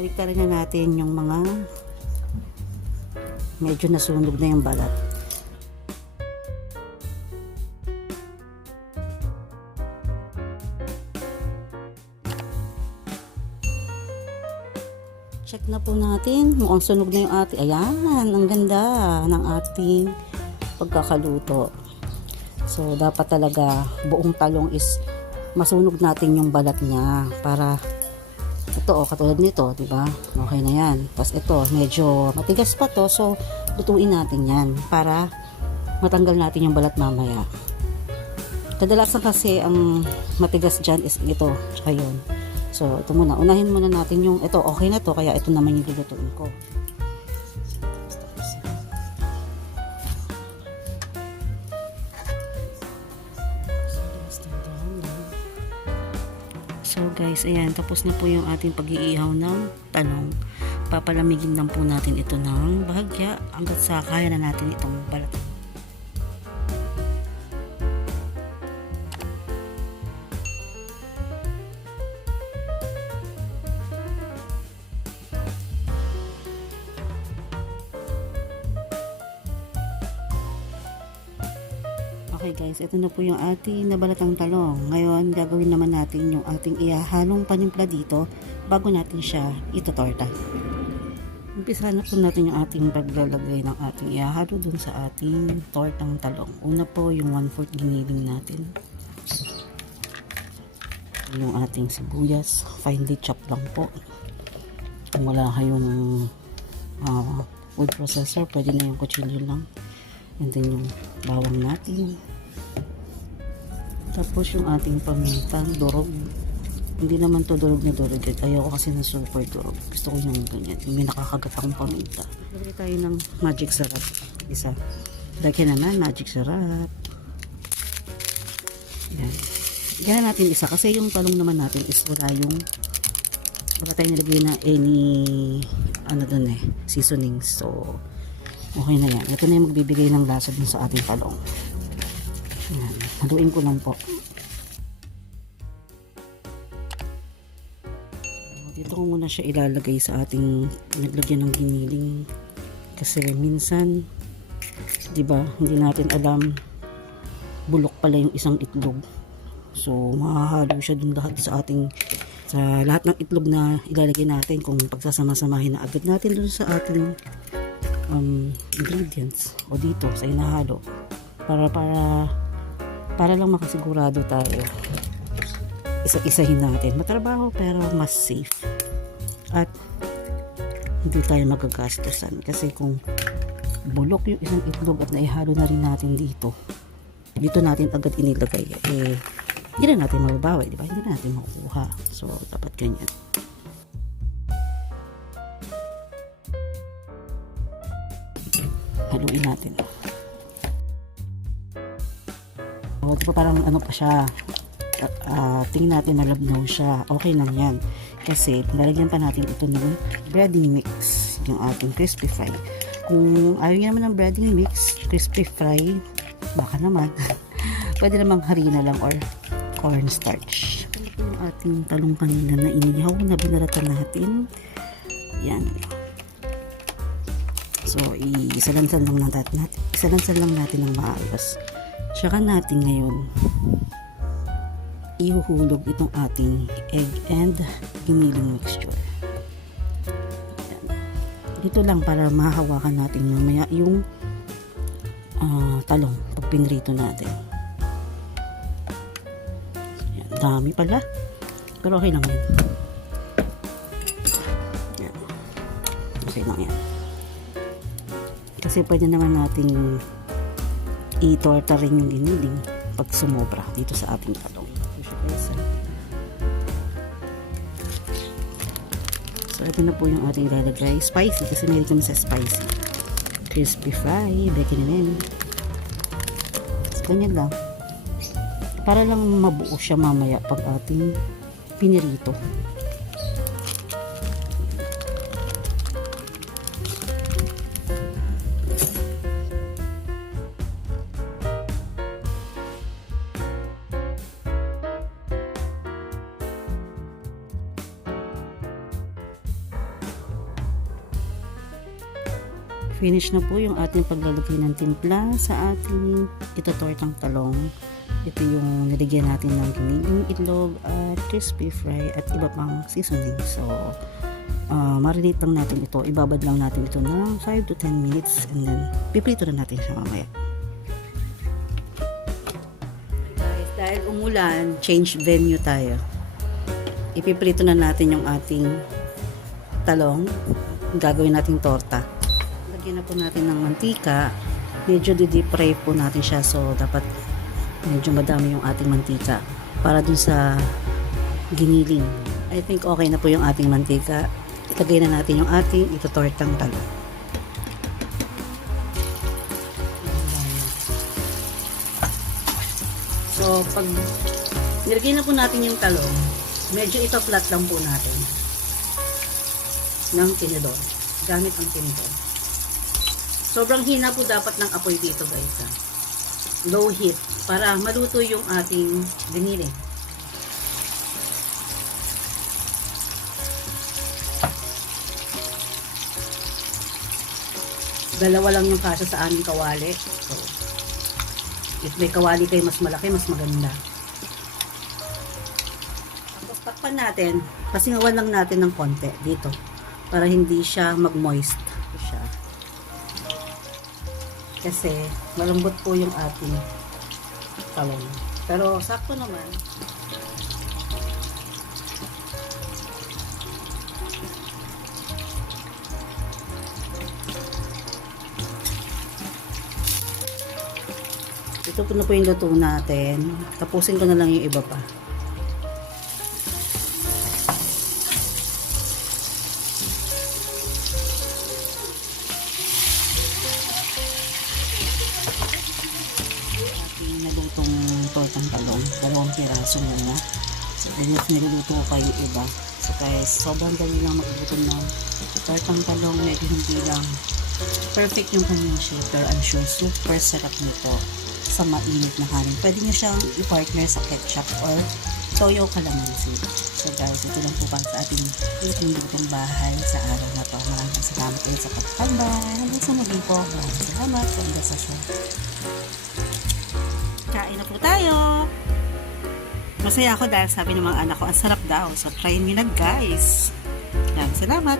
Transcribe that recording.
Baliktarin na natin yung mga medyo nasunog na yung balat. Check na po natin. Mukhang sunog na yung ating. Ayan, ang ganda ng ating pagkakaluto. So, dapat talaga buong talong is masunog natin yung balat niya para ito katulad nito, di ba? Okay na yan. Tapos ito, medyo matigas pa to. So, lutuin natin yan para matanggal natin yung balat mamaya. Kadalasan kasi ang matigas dyan is ito, tsaka yun. So, ito muna. Unahin muna natin yung, ito, okay na to, kaya ito naman yung lulutuin ko. So, guys, ayan, tapos na po yung ating pag-iihaw ng talong. Papalamigin lang po natin ito ng bahagya hanggat sa kaya na natin itong balat. Okay guys, ito na po yung ating nabalatang talong. Ngayon, gagawin naman natin yung ating ihahalong panimpla dito bago natin siya itotorta. Umpisa na po natin yung ating paglalagay ng ating ihahalo dun sa ating tortang talong. Una po yung 1/4 giniling natin. Yung ating sibuyas, finely chop lang po. Kung wala kayong food processor, pwede na yung kutsilyo lang. And then yung bawang natin. Tapos yung ating paminta, durog. Hindi naman to durog na durog. Ayoko kasi na super durog. Gusto ko yung ganyan. Yung may nakakagat akong paminta. Lagay tayo ng magic sarap. Isa. Lagyan naman magic sarap. Yan. Ganyan natin isa. Kasi yung talong naman natin is wala tayo nilagay na any seasonings. So, okay na yan. Ito na yung magbibigay ng lasa dun sa ating talong. Yan. Haluin ko lang po. Dito ko muna siya ilalagay sa ating naglagyan ng giniling. Kasi minsan, di ba, hindi natin alam bulok pala yung isang itlog. So, mahahalo siya dun lahat sa lahat ng itlog na ilalagay natin kung pagsasama-samahin na agad natin dun sa ating ingredients o dito sa inahalo para lang makasigurado tayo isa-isahin natin. Matrabaho pero mas safe at hindi tayo magagastusan kasi kung bulok yung isang itlog at naihalo na rin natin dito natin agad inilagay hindi na natin mababawi, di ba? Hindi na natin makukuha. So dapat ganyan. Haluin natin. O, diba parang ano pa siya, tingnan natin malabnaw siya. Okay lang yan. Kasi, lalagyan pa natin ito ng breading mix. Yung ating crispy fry. Kung ayaw niya naman ng breading mix, crispy fry, baka naman. Pwede namang harina lang or cornstarch. Ito yung ating talong kanina na inihaw na binaratan natin. Yan. So, isalansan lang natin ng maayos. Tsaka natin ngayon ihuhulog itong ating egg and giniling mixture. Ayan. Dito lang para mahahawakan natin mamaya yung talong pag pinrito natin. Ayan, dami pala. Pero okay lang yan. Ayan. Okay lang yan. Kasi pwede naman nating itorta rin yung giniling pag sumobra dito sa ating talong. So, ito na po yung ating ilalagay. Spicy, kasi may kami sa spicy. Crispy fry, bekinin. So, ganyan lang. Para lang mabuo siya mamaya pag ating pinirito. Finish na po yung ating paglalagay ng timpla sa ating itotortang talong. Ito yung niligyan natin ng giniging itlog at crispy fry at iba pang seasoning. So, marinate lang natin ito. Ibabad lang natin ito ng 5 to 10 minutes and then piprito na natin siya mamaya. Guys, dahil umulan, change venue tayo. Ipiprito na natin yung ating talong. Gagawin nating torta. Lagyan na po natin ng mantika. Medyo di-deep fry po natin siya. So, dapat medyo madami yung ating mantika para dun sa giniling. I think okay na po yung ating mantika. Ilagay na natin yung ating itotortang talong. So, pag nilagay na po natin yung talong, medyo ito flat lang po natin ng tinidor. Gamit ang tinidor. Sobrang hina po dapat ng apoy dito guys. Low heat para maluto yung ating binili. Dalawa lang yung kasya sa aming kawali. So, if may kawali kayo mas malaki, mas maganda. Tapos takpan natin, pasingawan lang natin ng konti dito para hindi siya mag-moist. Siya. Kasi malambot po yung ating talong. Pero sakto naman. Ito po na po yung luto natin. Tapusin ko na lang yung iba pa. Ating nalutong tortang talong. 2 piraso muna. So, niluluto ko pa yung iba. So guys, sobrang dali lang magluto ng tortang talong. Medyo hindi lang perfect yung kanyang shape. Pero I'm sure super sarap nito sa mainit na kanin. Pwede nyo siyang i-partner sa ketchup or toyo kalamansi. So guys, ito lang po para sa ating lutong bahay sa araw na to. Maraming salamat ulit sa pagtambay. Hanggang sa muli po. Maraming salamat sa invitation. Kain na po tayo! Masaya ako dahil sabi ng mga anak ko, ang sarap daw. So try nyo na guys. Maraming salamat!